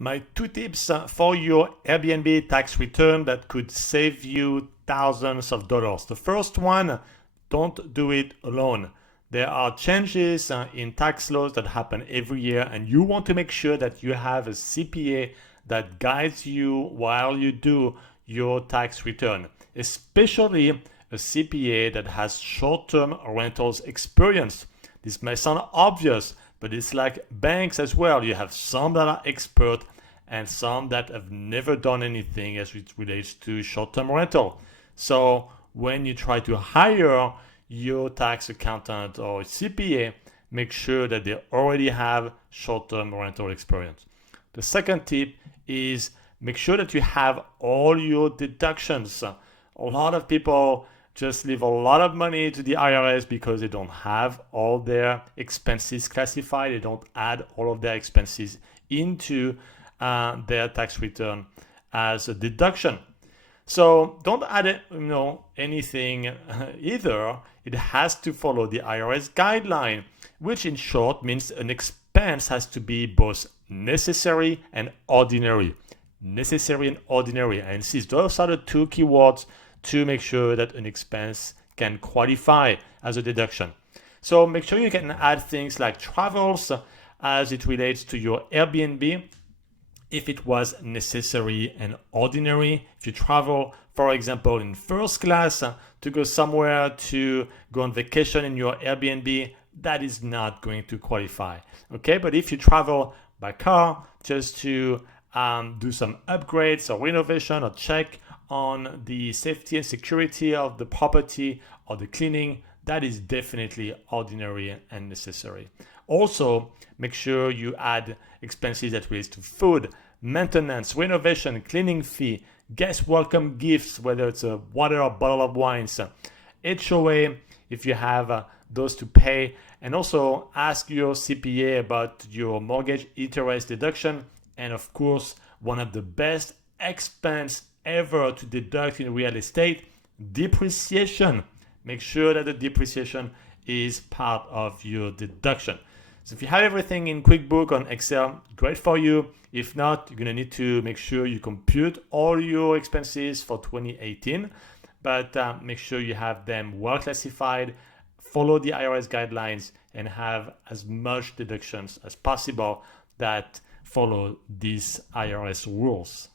My two tips for your Airbnb tax return that could save you thousands of dollars. The first one, don't do it alone. There are changes in tax laws that happen every year, and you want to make sure that you have a CPA that guides you while you do your tax return, especially a CPA that has short-term rentals experience. This may sound obvious, but it's like banks as well. You have some that are expert and some that have never done anything as it relates to short-term rental. So when you try to hire your tax accountant or CPA, make sure that they already have short-term rental experience. The second tip is make sure that you have all your deductions. A lot of people just leave a lot of money to the IRS because they don't have all their expenses classified. They don't add all of their expenses into their tax return as a deduction. So don't add anything either. It has to follow the IRS guideline, which in short means an expense has to be both necessary and ordinary. Necessary and ordinary. And since those are the two keywords to make sure that an expense can qualify as a deduction. So make sure you can add things like travels as it relates to your Airbnb if it was necessary and ordinary. If you travel, for example, in first class to go somewhere to go on vacation in your Airbnb, that is not going to qualify. Okay, but if you travel by car just to do some upgrades or renovation or check on the safety and security of the property or the cleaning, that is definitely ordinary and necessary. Also, make sure you add expenses that relates to food, maintenance, renovation, cleaning fee, guest welcome gifts, whether it's a water or bottle of wines, HOA if you have those to pay, and also ask your CPA about your mortgage interest deduction. And of course, one of the best expense ever to deduct in real estate, depreciation. Make sure that the depreciation is part of your deduction. So if you have everything in QuickBook on Excel, great for you. If not, you're going to need to make sure you compute all your expenses for 2018, but make sure you have them well classified, follow the IRS guidelines, and have as much deductions as possible that follow these IRS rules.